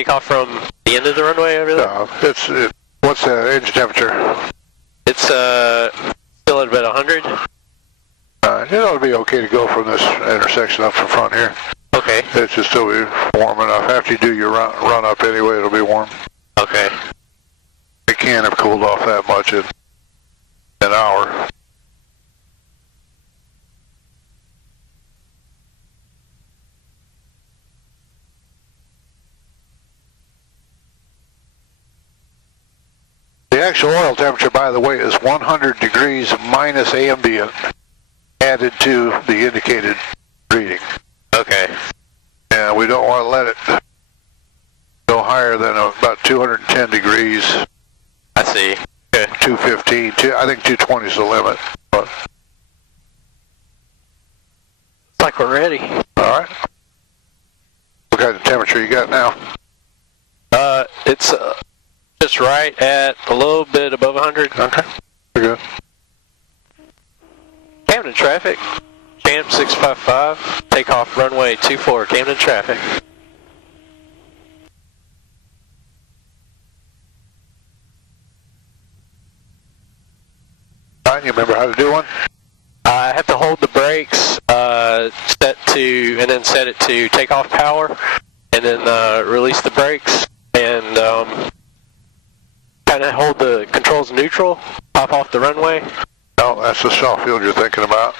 takeoff from the end of the runway over there? No, what's the engine temperature? It's still at about 100. It ought to be okay to go from this intersection up in front here. Okay. It should still be warm enough. After you do your run up anyway, it'll be warm. Okay. It can't have cooled off that much in an hour. The actual oil temperature, by the way, is 100 degrees minus ambient added to the indicated reading. Okay. And we don't want to let it go higher than about 210 degrees. I see. Okay. 215. I think 220 is the limit. But. Looks like we're ready. All right. What kind of temperature you got now? It's just right at a little bit above 100. Okay. Very good. Camden traffic. Champ 655. Takeoff runway 24. Camden traffic. Fine. You remember how to do one? I have to hold the brakes, and then set it to takeoff power, and then release the brakes, and kind of hold the controls neutral, pop off the runway. No, that's the soft field you're thinking about.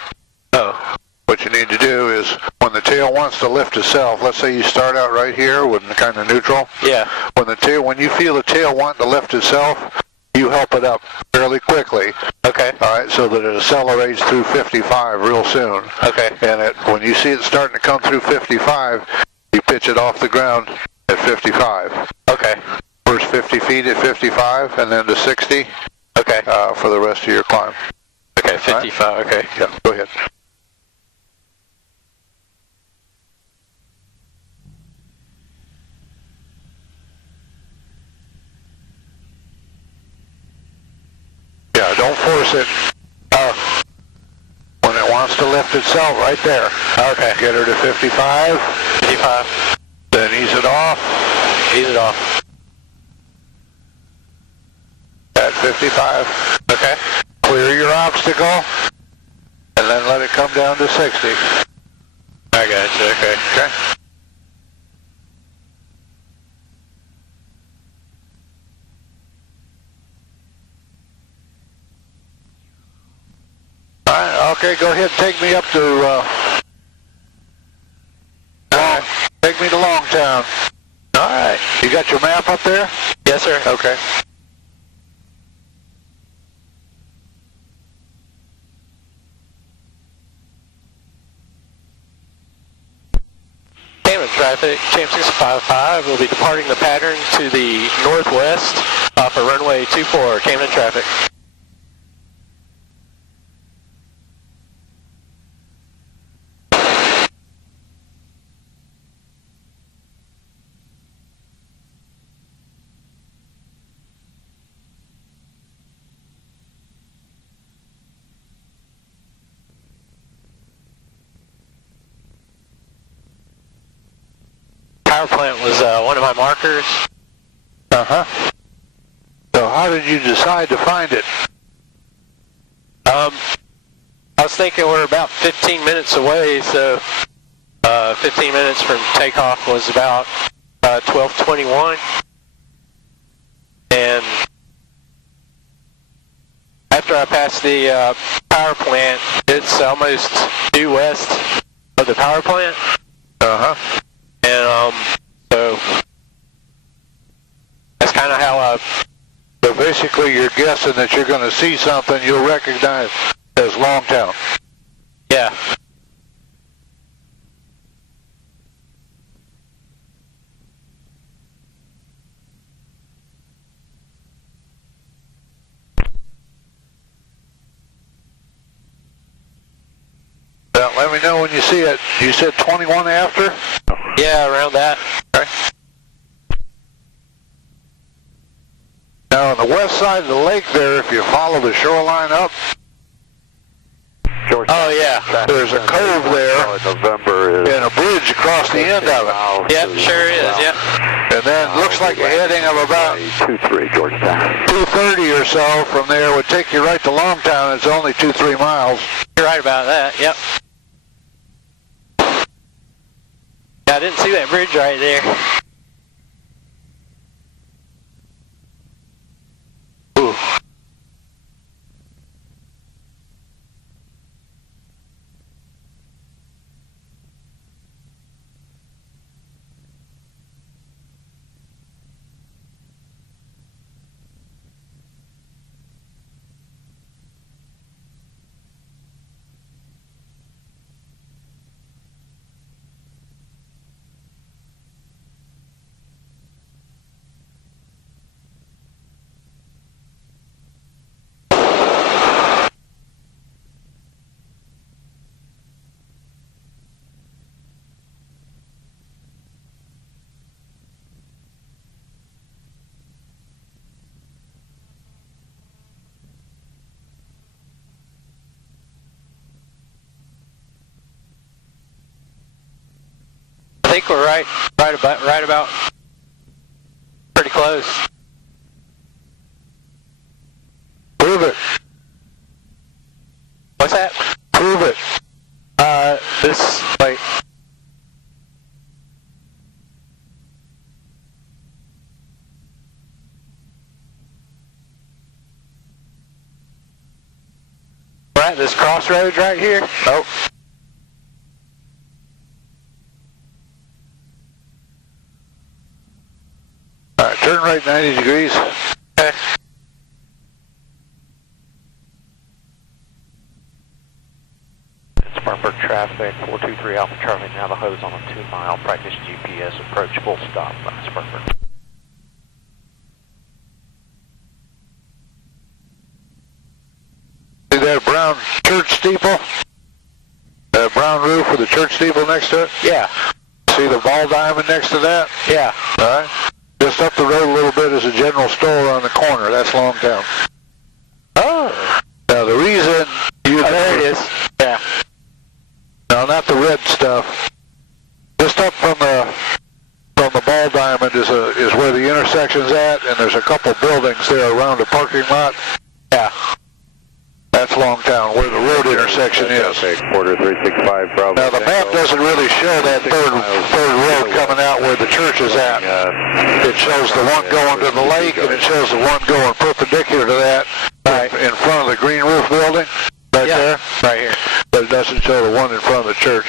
Oh. What you need to do is, when the tail wants to lift itself, let's say you start out right here with kind of neutral. Yeah. When you feel the tail wanting to lift itself, you help it up fairly quickly. Okay. All right, so that it accelerates through 55 real soon. Okay. And when you see it starting to come through 55, you pitch it off the ground at 55. Okay. First 50 feet at 55, and then to 60. Okay. For the rest of your climb. Okay, 55. Right? Okay. Yeah. Go ahead. Yeah, don't force it. When it wants to lift itself, right there. Okay. Get her to 55. 55. Then ease it off. Ease it off. At 55. Okay. Clear your obstacle, and then let it come down to 60. I got you. Okay. Okay. All right. Okay. Go ahead. Take me up to. Take me to Longtown. All right. You got your map up there? Yes, sir. Okay. Camden traffic, Champ 655 will be departing the pattern to the northwest off of runway 24, Camden traffic. Power plant was one of my markers. Uh-huh. So how did you decide to find it? I was thinking we're about 15 minutes away, so 15 minutes from takeoff was about 12:21. And after I passed the power plant, it's almost due west of the power plant. Uh-huh. And so that's kind of how I... So basically you're guessing that you're going to see something you'll recognize as Longtown. Yeah. Now, let me know when you see it. You said 21 after? Yeah, around that. Okay. Now, on the west side of the lake there, if you follow the shoreline up, Oh, yeah. there's a cove there November is and a bridge across the end of it. Yep, sure is, yep. And then looks like a heading of about 23 Georgetown. 230 or so from there would take you right to Longtown. It's only 2-3 miles. You're right about that, yep. Yeah, I didn't see that bridge right there. Ooh. I think we're right about, pretty close. Prove it. What's that? Prove it. Wait. We're at this crossroads right here. Nope. All right, turn right 90 degrees. Okay. Spartanburg traffic, 423 Alpha Charlie, now the hose on a 2-mile practice GPS approach, full stop, Spartanburg. See that brown church steeple? That brown roof with the church steeple next to it? Yeah. See the ball diamond next to that? Yeah. All right. Just up the road a little bit is a general store on the corner. That's Longtown. Oh. Now the reason you... Oh, there it is. Yeah. No, not the red stuff. Just up from the ball diamond is where the intersection's at, and there's a couple buildings there around the parking lot. Yeah. That's Longtown, where the road intersection is. Quarter 365 Bravo. Now the map doesn't really show that third road coming out where the church is at. It shows the one going to the lake, and it shows the one going perpendicular to that in front of the green roof building. Right there? Right here. But it doesn't show the one in front of the church.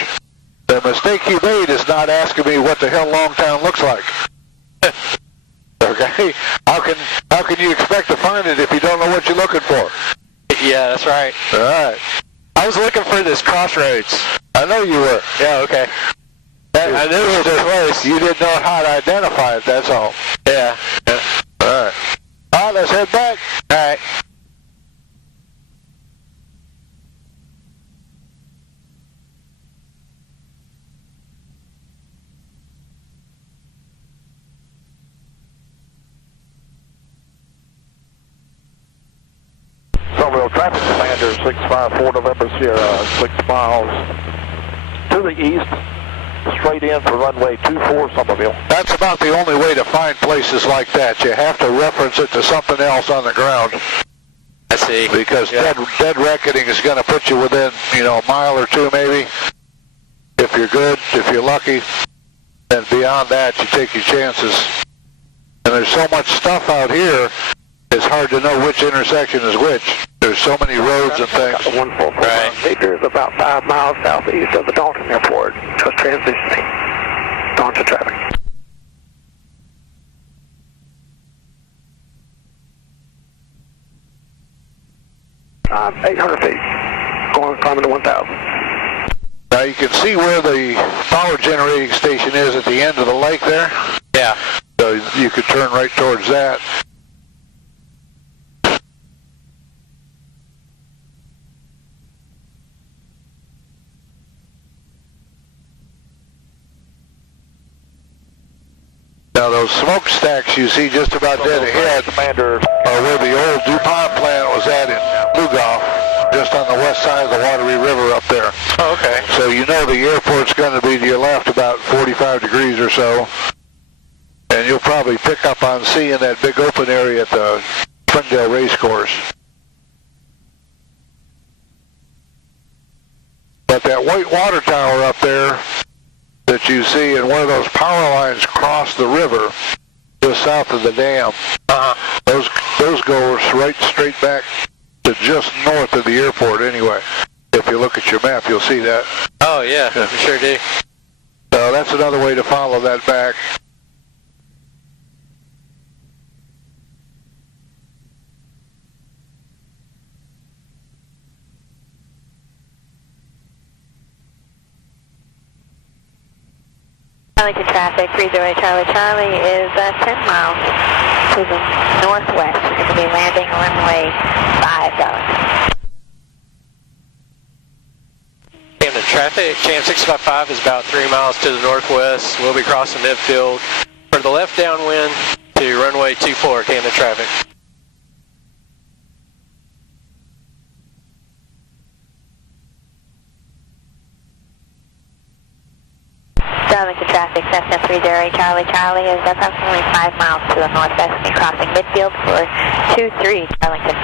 The mistake you made is not asking me what the hell Longtown looks like. Okay? How can you expect to find it if you don't know what you're looking for? Yeah, that's right. All right. I was looking for this crossroads. I know you were. Yeah, okay. I knew it was this place. You didn't know how to identify it, that's all. Yeah. All right. All right, let's head back. All right. Traffic Commander 654 November Sierra, 6 miles to the east, straight in for runway 24 Somerville. That's about the only way to find places like that. You have to reference it to something else on the ground. I see. Because dead reckoning is going to put you within, a mile or two maybe. If you're good, if you're lucky. And beyond that, you take your chances. And there's so much stuff out here, it's hard to know which intersection is which. There's so many roads and things. Right. Meter is about 5 miles southeast of the Dalton Airport, just transitioning onto traffic. 800 feet, climbing to 1,000. Now you can see where the power generating station is at the end of the lake there. Yeah. So you could turn right towards that. Now those smokestacks you see just about dead ahead are where the old DuPont plant was at in Lugoff, just on the west side of the Wateree River up there. Oh, okay. So the airport's going to be to your left about 45 degrees or so. And you'll probably pick up on seeing that big open area at the Springdale Racecourse. But that white water tower up there that you see, and one of those power lines cross the river just south of the dam, those go right straight back to just north of the airport anyway. If you look at your map, you'll see that. Oh, yeah, we sure do. So that's another way to follow that back. Arlington traffic, 30 Charlie is 10 miles to the northwest. We're going to be landing runway 5, Darlington. Camden traffic, Cam 655 is about 3 miles to the northwest. We'll be crossing midfield for the left downwind to runway 24, Camden traffic. Darlington traffic, Cessna 30 Charlie is approximately 5 miles to the northwest. We'll be crossing midfield for 23, Darlington.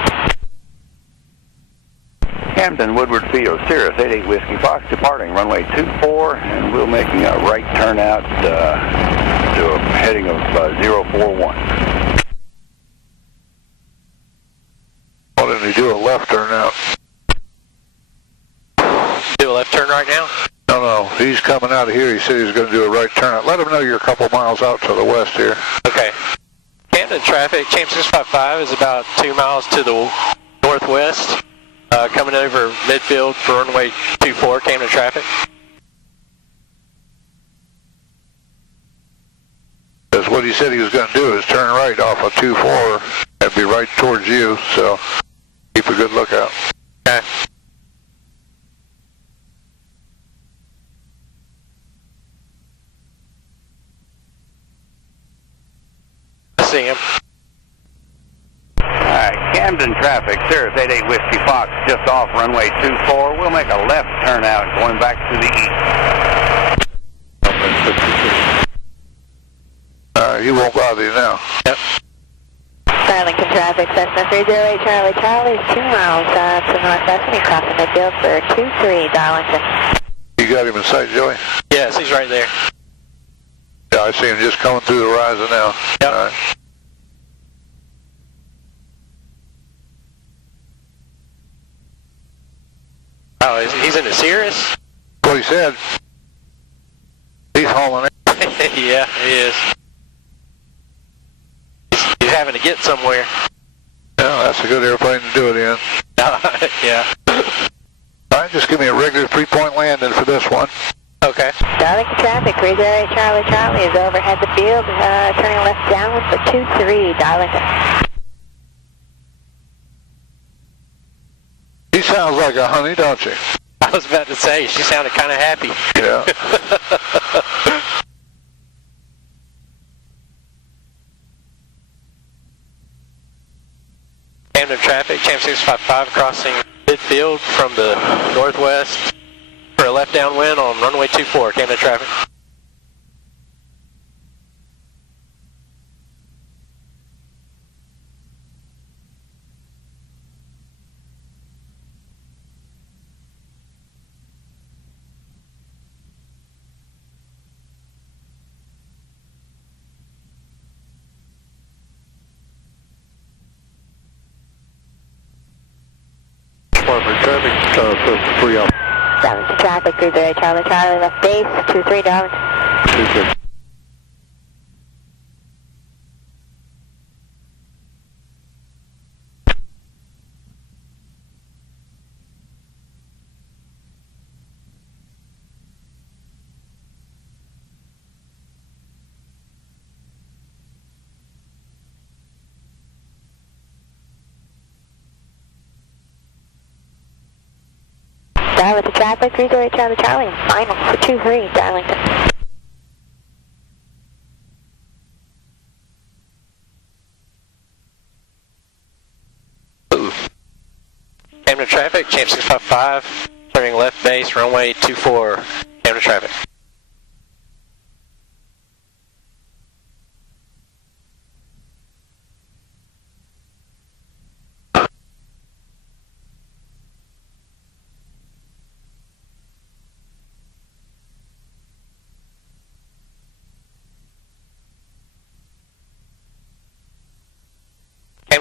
Camden, Woodward Field, Cirrus 88 Whiskey Fox, departing runway 24, and we're making a right turnout to a heading of 041. Why didn't he do a left turnout? Do a left turn right now? No, he's coming out of here. He said he was going to do a right turnout. Let him know you're a couple miles out to the west here. Okay. Camden traffic, Cam 655 is about 2 miles to the northwest. Coming over midfield for runway 24, Camden traffic. Because what he said he was going to do is turn right off of 24 and be right towards you, so keep a good lookout. Okay. I see him. Alright, Camden traffic, Cirrus 88 Whiskey Fox, just off runway 24. We'll make a left turnout going back to the east. He won't bother you now. Yep. Darlington traffic, Cessna 30 Charlie is 2 miles to the northwest. We'll be crossing midfield for 23, Darlington. You got him in sight, Joey? Yes, he's right there. Yeah, I see him just coming through the horizon now. Yep. All right. Oh, he's in the Cirrus? What he said. He's hauling it. Yeah, he is. He's having to get somewhere. Yeah, that's a good airplane to do it in. Yeah. All right, just give me a regular 3-point landing for this one. Okay. Darlington traffic, 30 Charlie is overhead the field, turning left downwind for 23, Darlington. He sounds like a honey, don't you? I was about to say, she sounded kind of happy. Yeah. Camden traffic, Cam 655 crossing midfield from the northwest for a left downwind on runway 24, Camden traffic. Traffic, free up. Darlington traffic, 30 Charlie left base, 23, Darlington. 23. Darlington traffic, 30 Charlie, final for 23, Darlington. Camden traffic, Cam 655, turning left base, runway 24, Camden traffic.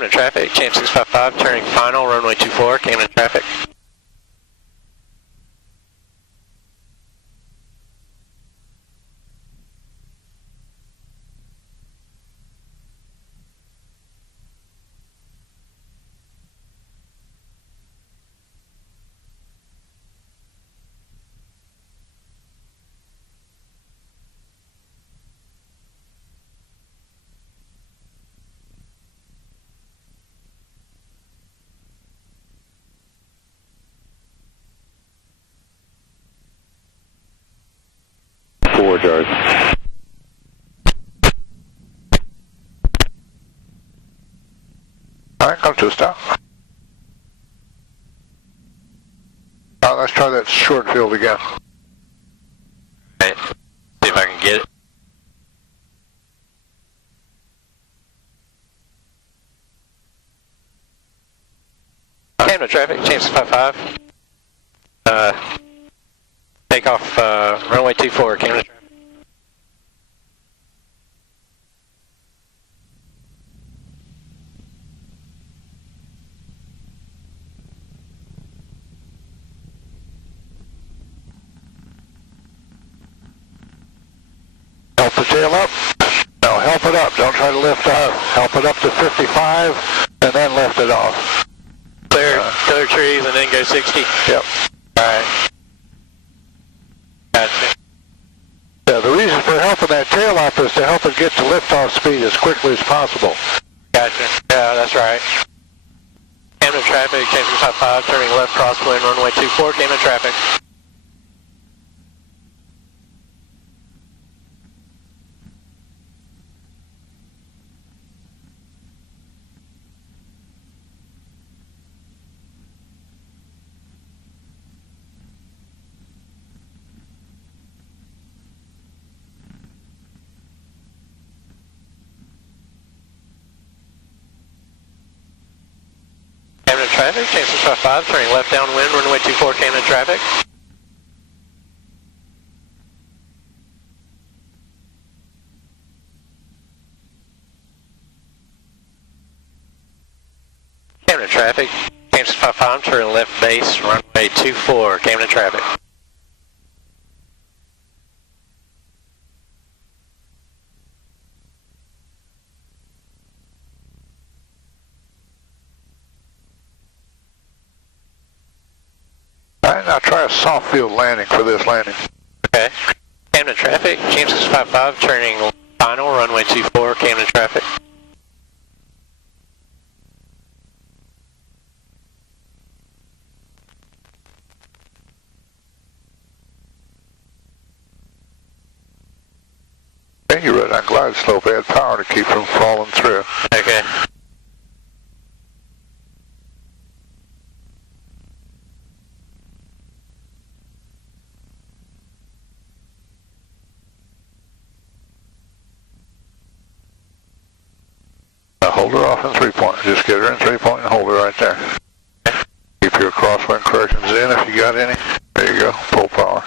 Camden traffic, change 655, turning final, runway 24, Camden traffic. Forward yards. All right, come to a stop. Let's try that short field again. Right. See if I can get it. Camden traffic, change 655. Takeoff, runway 24, Camden traffic. Help the tail up. No, help it up. Don't try to lift up. Help it up to 55 and then lift it off. Clear trees and then go 60. Yep. Alright. Gotcha. Yeah, the reason for helping that tail up is to help it get to liftoff speed as quickly as possible. Gotcha. Yeah, that's right. Camden traffic, change 655, turning left crosswind, runway 24, Camden traffic. Camden traffic, change 655, turning left downwind, runway 24, Camden traffic. Camden traffic, change 655, turning left base, runway 24, Camden traffic. All right, now try a soft field landing for this landing. Okay. Camden traffic, change 655, turning final, runway 24, Camden traffic. Okay, you're right on glide slope. Add power to keep from falling through. Okay. Now hold her off in 3-point. Just get her in 3-point and hold her right there. Keep your crosswind corrections in if you got any. There you go. Full power.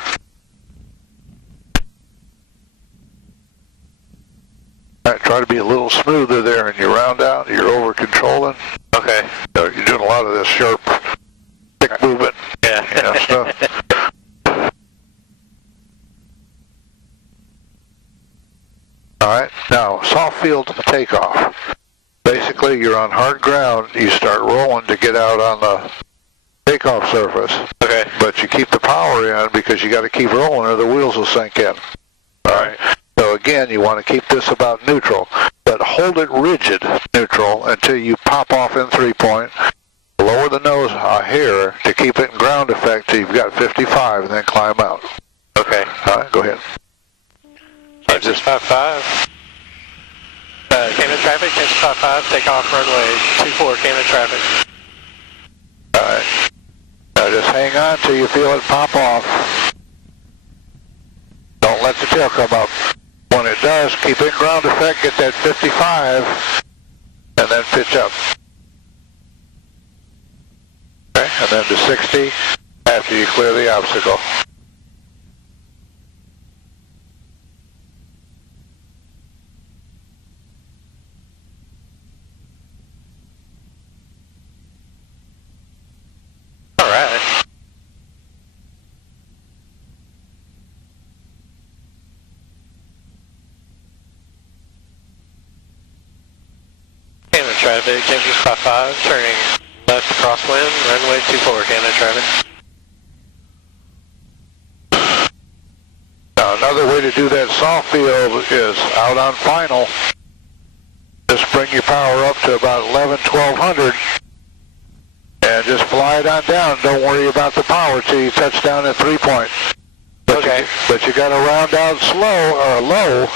All right, try to be a little smoother there in your round out. You're over controlling. Okay. You're doing a lot of this sharp, thick movement. Yeah. Stuff. All right, now soft field takeoff. Basically, you're on hard ground. You start rolling to get out on the takeoff surface. Okay. But you keep the power in because you got to keep rolling or the wheels will sink in. All right. So again, you want to keep this about neutral, but hold it rigid neutral until you pop off in 3-point. Lower the nose a hair to keep it in ground effect till you've got 55 and then climb out. Okay. All right, go ahead. Change 655. Camden traffic, change 655, take off runway 24, Camden traffic. All right. Now just hang on till you feel it pop off. Don't let the tail come up. When it does, keep it in ground effect, get that 55, and then pitch up. Okay, and then to 60 after you clear the obstacle. traffic, changes 55, turning left crosswind, runway 24, Camden traffic. Now another way to do that soft field is out on final. Just bring your power up to about 1200 and just fly it on down. Don't worry about the power till you touch down at 3-point. Okay. But you got to round out low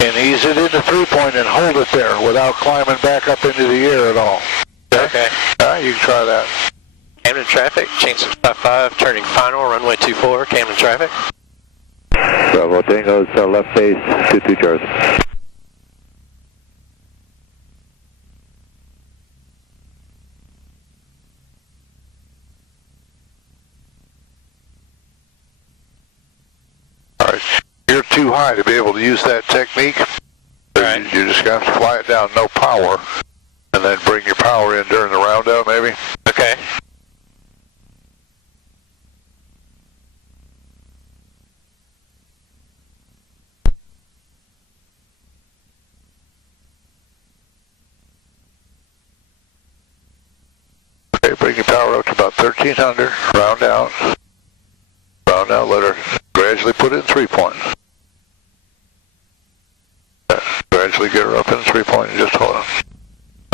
and ease it into 3-point and hold it there without climbing back up into the air at all. Okay. All right, you can try that. Camden traffic, change 655, turning final, runway 24, Camden traffic. Bravo Tango's left base, 22 Charles. All right, you're too high to be able to use that technique. So right. You just got to fly it down, no power, and then bring your power in during the round out, maybe. Okay. Okay, bring your power up to about 1300, round out, let her gradually put it in 3-point. Gradually get her up in 3-point and just hold on.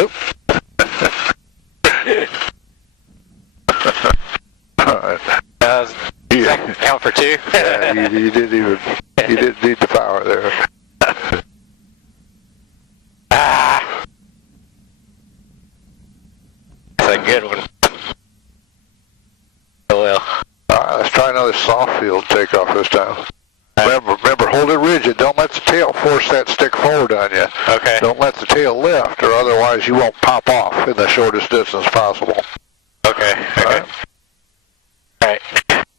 Oop. All right. Yeah. Count for 2? Yeah, you didn't need the power there. That's a good one. Oh well. All right, let's try another soft field takeoff this time. Remember, hold it rigid. Don't let the tail force that stick forward on you. Okay. Don't let the tail lift, or otherwise you won't pop off in the shortest distance possible. Okay. All right. All right.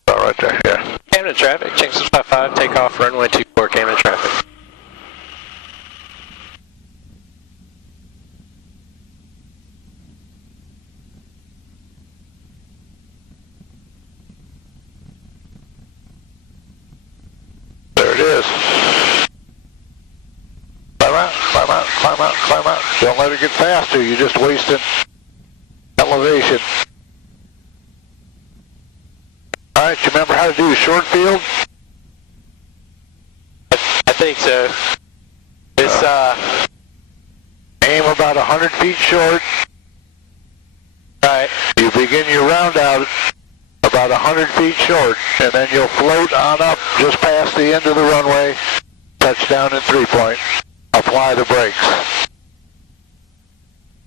All right there, yeah. Camden traffic, change 655, takeoff, runway 24, Camden traffic. There it is. Climb out. Don't let it get faster. You're just wasting elevation. All right, you remember how to do a short field? I think so. It's, aim about 100 feet short. all right. You begin your round out about 100 feet short, and then you'll float on up just past the end of the runway, touch down in 3-point, apply the brakes.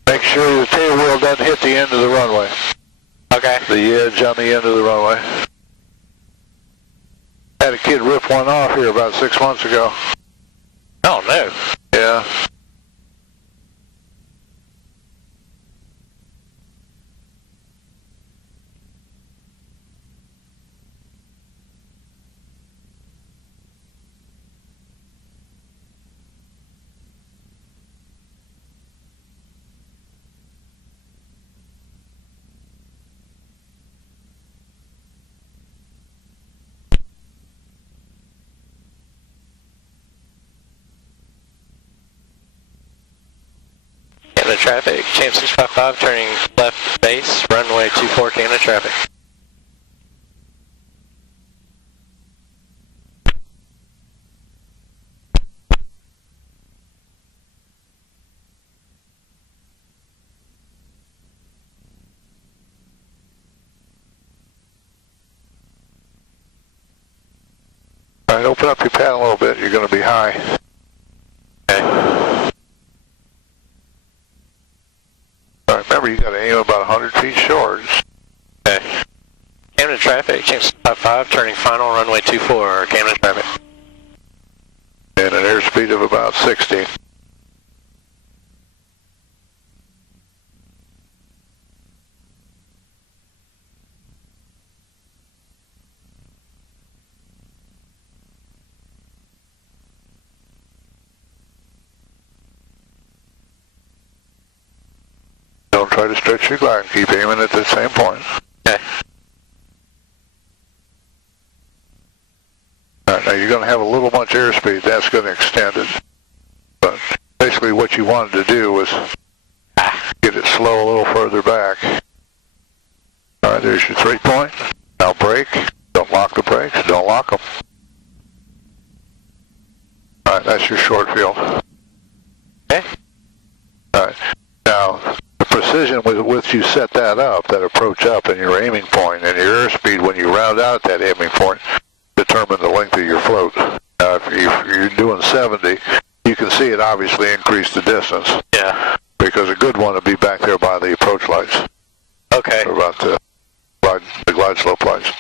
Make sure the tail wheel doesn't hit the end of the runway. Okay. The edge on the end of the runway. Had a kid rip one off here about 6 months ago. Oh, no. Yeah. Camden traffic, change 655, turning left base, runway 24, Camden traffic. All right, open up your pad a little bit. You're going to be high. Okay. All right, remember, you got to aim about 100 feet short. Okay. Camden traffic, change 655, turning final, runway 24, Camden traffic. And an airspeed of about 60. Don't try to stretch your glide. Keep aiming at the same point. Okay. All right, now you're going to have a little much airspeed. That's going to extend it. But basically what you wanted to do was slow a little further back. All right, there's your 3-point. Now brake. Don't lock the brakes. Don't lock them. All right, that's your short field. Okay. All right. Now, the precision with which you set that up, that approach up, and your aiming point, and your airspeed when you round out that aiming point, determine the length of your float. Now, if you're doing 70, you can see it obviously increase the distance. Yeah. Because a good one would be back there by the approach lights. Okay. Or about the glide slope lights.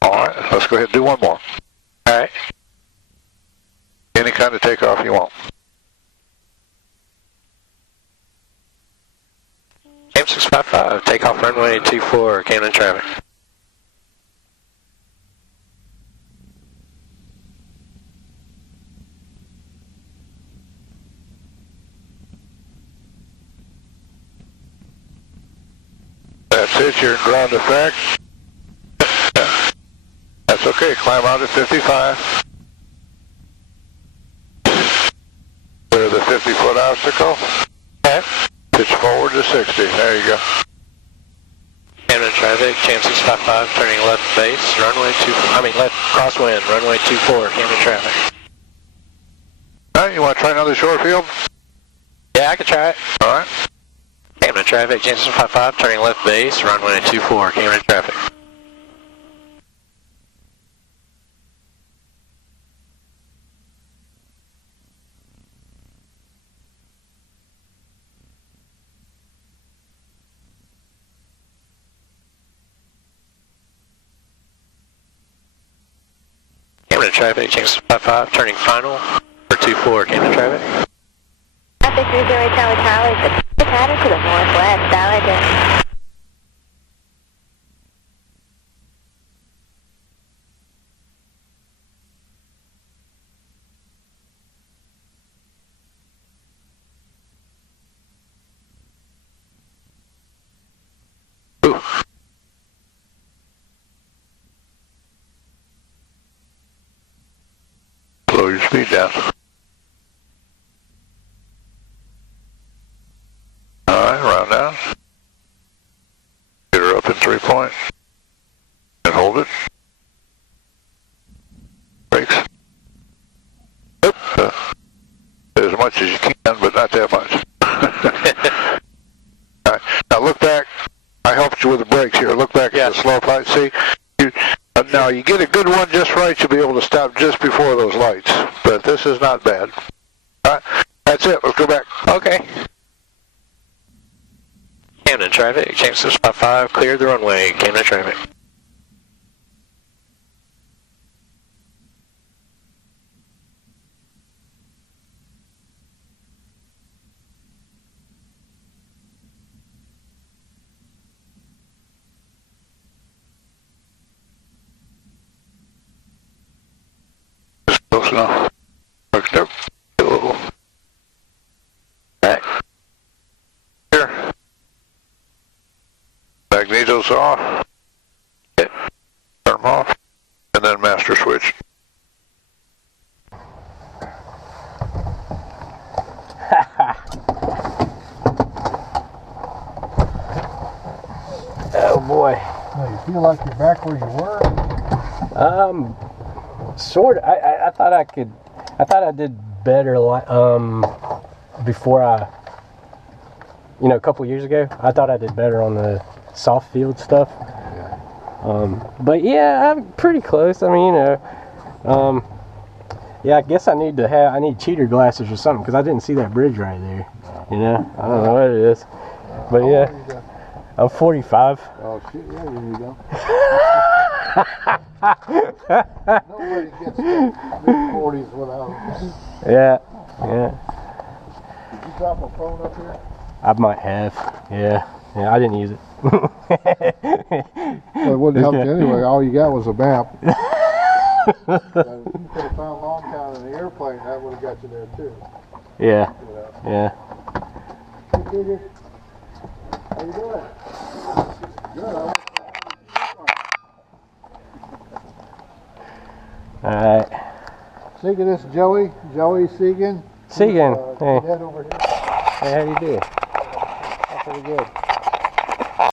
All right, let's go ahead and do one more. All right. Any kind of takeoff you want. Cam 655, takeoff runway 24, Camden traffic. That's it, you're in ground effect. That's okay, climb out at 55. Clear the 50-foot obstacle. Okay. Pitch forward to 60, there you go. Camden traffic, Cam 655, turning left base, runway 2, left crosswind, runway 24, Camden traffic. All right, you want to try another short field? Yeah, I can try it. All right. Camden traffic, Cam 655, turning left base, runway 24, Camden traffic. Camden traffic, Cam 655, turning final for 24, Camden traffic. Traffic 30 Charlie, the pattern to the northwest, Allergen. Ooh. Slow your speed down. Alright, round down. Get her up in 3-point. And hold it. Brakes. Oop. As much as you can, but not that much. Alright, now look back. I helped you with the brakes here. Look back at the slope light. See? Now, you get a good one just right, you'll be able to stop just before those lights. But this is not bad. All right, that's it. Let's go back. Okay. Camden traffic, Cam 655, cleared the runway, Camden traffic. Close enough. Look, nope. A little. Back. Here. Magnetos off. Okay. Turn them off. And then master switch. Oh boy. Now, you feel like you're back where you were? Sort of. I thought I did better before a couple years ago. I thought I did better on the soft field stuff. Yeah. But yeah, I'm pretty close. I mean, yeah, I guess I need cheater glasses or something because I didn't see that bridge right there. I don't know what it is. But yeah, I'm 45. Oh shit, yeah, there you go. Nobody gets to mid-40s without them. Yeah. Did you drop a phone up here? I might have. Yeah, I didn't use it. Well, it wouldn't help you anyway. All you got was a map. If you could have found Longtown in the airplane, that would have got you there too. Yeah. Hey, Digger. How you doing? Good. Alright. Segan, this is Joey Segan. Segan. Hey. Head over here. Hey, how you doing? pretty good.